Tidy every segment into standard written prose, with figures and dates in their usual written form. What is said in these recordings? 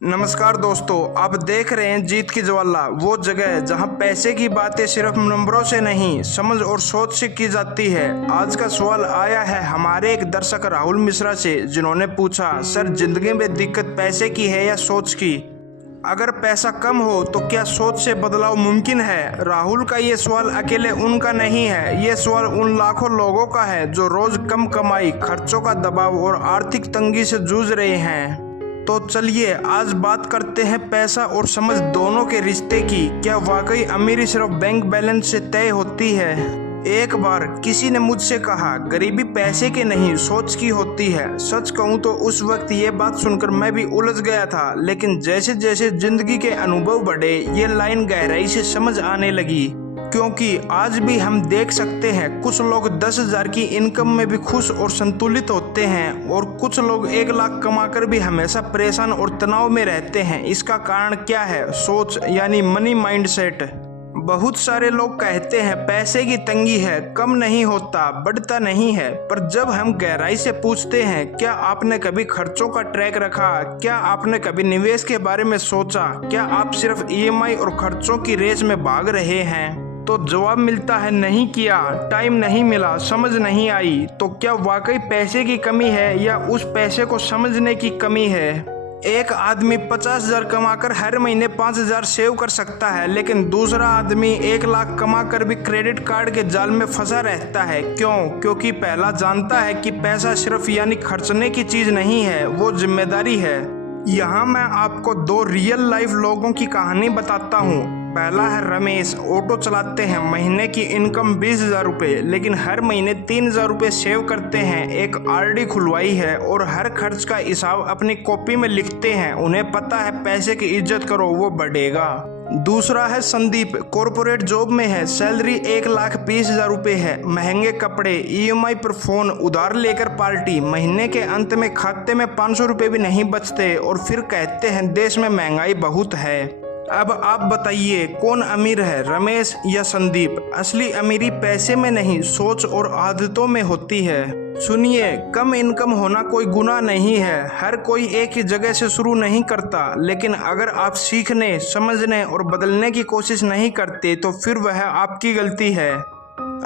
नमस्कार दोस्तों, आप देख रहे हैं जीत की ज्वाला, वो जगह जहां पैसे की बातें सिर्फ नंबरों से नहीं समझ और सोच से की जाती है। आज का सवाल आया है हमारे एक दर्शक राहुल मिश्रा से, जिन्होंने पूछा, सर जिंदगी में दिक्कत पैसे की है या सोच की? अगर पैसा कम हो तो क्या सोच से बदलाव मुमकिन है? राहुल का ये सवाल अकेले उनका नहीं है, ये सवाल उन लाखों लोगों का है जो रोज कम कमाई, खर्चों का दबाव और आर्थिक तंगी से जूझ रहे हैं। तो चलिए आज बात करते हैं पैसा और समझ दोनों के रिश्ते की। क्या वाकई अमीरी सिर्फ बैंक बैलेंस से तय होती है? एक बार किसी ने मुझसे कहा, गरीबी पैसे की नहीं सोच की होती है। सच कहूँ तो उस वक्त ये बात सुनकर मैं भी उलझ गया था, लेकिन जैसे जैसे जिंदगी के अनुभव बढ़े ये लाइन गहराई से समझ आने लगी। क्योंकि आज भी हम देख सकते हैं कुछ लोग 10,000 की इनकम में भी खुश और संतुलित होते हैं, और कुछ लोग 1 लाख कमाकर भी हमेशा परेशान और तनाव में रहते हैं। इसका कारण क्या है? सोच यानी मनी माइंडसेट। बहुत सारे लोग कहते हैं पैसे की तंगी है, कम नहीं होता, बढ़ता नहीं है। पर जब हम गहराई से पूछते हैं, क्या आपने कभी खर्चों का ट्रैक रखा? क्या आपने कभी निवेश के बारे में सोचा? क्या आप सिर्फ ईएमआई और खर्चों की रेस में भाग रहे हैं? तो जवाब मिलता है, नहीं किया, टाइम नहीं मिला, समझ नहीं आई। तो क्या वाकई पैसे की कमी है या उस पैसे को समझने की कमी है? एक आदमी 50,000 कमाकर हर महीने 5,000 सेव कर सकता है, लेकिन दूसरा आदमी 1 लाख कमाकर भी क्रेडिट कार्ड के जाल में फंसा रहता है। क्यों? क्योंकि पहला जानता है कि पैसा सिर्फ यानी खर्चने की चीज नहीं है, वो जिम्मेदारी है। यहाँ मैं आपको 2 रियल लाइफ लोगों की कहानी बताता हूँ। पहला है रमेश, ऑटो चलाते हैं, महीने की इनकम 20,000 रुपये, लेकिन हर महीने 3,000 रुपये सेव करते हैं। एक आरडी खुलवाई है और हर खर्च का हिसाब अपनी कॉपी में लिखते हैं। उन्हें पता है पैसे की इज्जत करो वो बढ़ेगा। दूसरा है संदीप, कॉरपोरेट जॉब में है, सैलरी 1,20,000 रुपये है, महंगे कपड़े, ईएमआई पर फोन, उधार लेकर पार्टी, महीने के अंत में खाते में 500 रुपये भी नहीं बचते, और फिर कहते हैं देश में महंगाई बहुत है। अब आप बताइए कौन अमीर है, रमेश या संदीप? असली अमीरी पैसे में नहीं, सोच और आदतों में होती है। सुनिए, कम इनकम होना कोई गुनाह नहीं है। हर कोई एक ही जगह से शुरू नहीं करता, लेकिन अगर आप सीखने, समझने और बदलने की कोशिश नहीं करते तो फिर वह आपकी गलती है।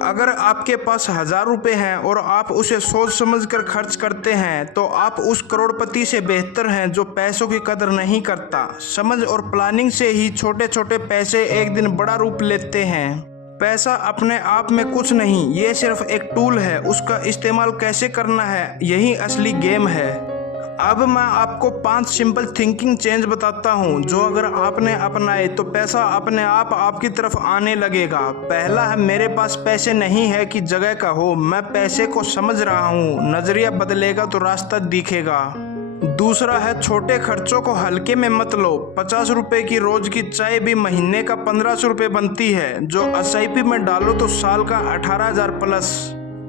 अगर आपके पास 1,000 रुपये हैं और आप उसे सोच समझ कर खर्च करते हैं, तो आप उस करोड़पति से बेहतर हैं जो पैसों की कदर नहीं करता। समझ और प्लानिंग से ही छोटे छोटे पैसे एक दिन बड़ा रूप लेते हैं। पैसा अपने आप में कुछ नहीं, ये सिर्फ एक टूल है। उसका इस्तेमाल कैसे करना है, यही असली गेम है। अब मैं आपको 5 सिंपल थिंकिंग चेंज बताता हूँ, जो अगर आपने अपनाए तो पैसा अपने आप आपकी तरफ आने लगेगा। पहला है, मेरे पास पैसे नहीं है कि जगह का हो, मैं पैसे को समझ रहा हूँ। नजरिया बदलेगा तो रास्ता दिखेगा। दूसरा है, छोटे खर्चों को हल्के में मत लो। 50 रुपए की रोज की चाय भी महीने का 1,500 रुपये बनती है, जो एसआईपी में डालो तो साल का 18,000 प्लस।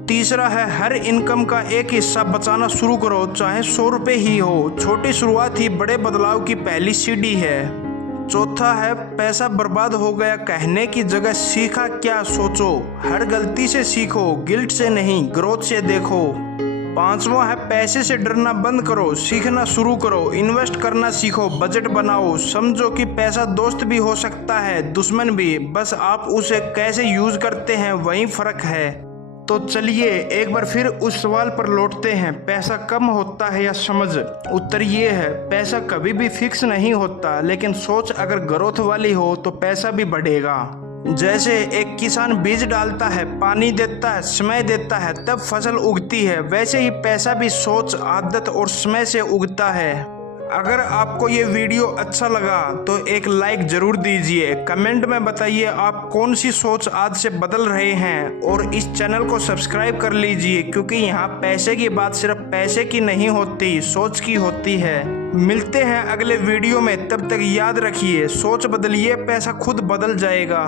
तीसरा है, हर इनकम का एक हिस्सा बचाना शुरू करो, चाहे 100 रुपये ही हो। छोटी शुरुआत ही बड़े बदलाव की पहली सीढ़ी है। चौथा है, पैसा बर्बाद हो गया कहने की जगह सीखा क्या सोचो। हर गलती से सीखो, गिल्ट से नहीं, ग्रोथ से देखो। पांचवा है, पैसे से डरना बंद करो, सीखना शुरू करो, इन्वेस्ट करना सीखो, बजट बनाओ। समझो कि पैसा दोस्त भी हो सकता है, दुश्मन भी, बस आप उसे कैसे यूज करते हैं वही फर्क है। तो चलिए एक बार फिर उस सवाल पर लौटते हैं, पैसा कम होता है या समझ? उत्तर ये है, पैसा कभी भी फिक्स नहीं होता, लेकिन सोच अगर ग्रोथ वाली हो तो पैसा भी बढ़ेगा। जैसे एक किसान बीज डालता है, पानी देता है, समय देता है, तब फसल उगती है, वैसे ही पैसा भी सोच, आदत और समय से उगता है। अगर आपको ये वीडियो अच्छा लगा तो एक लाइक जरूर दीजिए। कमेंट में बताइए आप कौन सी सोच आज से बदल रहे हैं, और इस चैनल को सब्सक्राइब कर लीजिए, क्योंकि यहाँ पैसे की बात सिर्फ पैसे की नहीं होती, सोच की होती है। मिलते हैं अगले वीडियो में, तब तक याद रखिए, सोच बदलिए, पैसा खुद बदल जाएगा।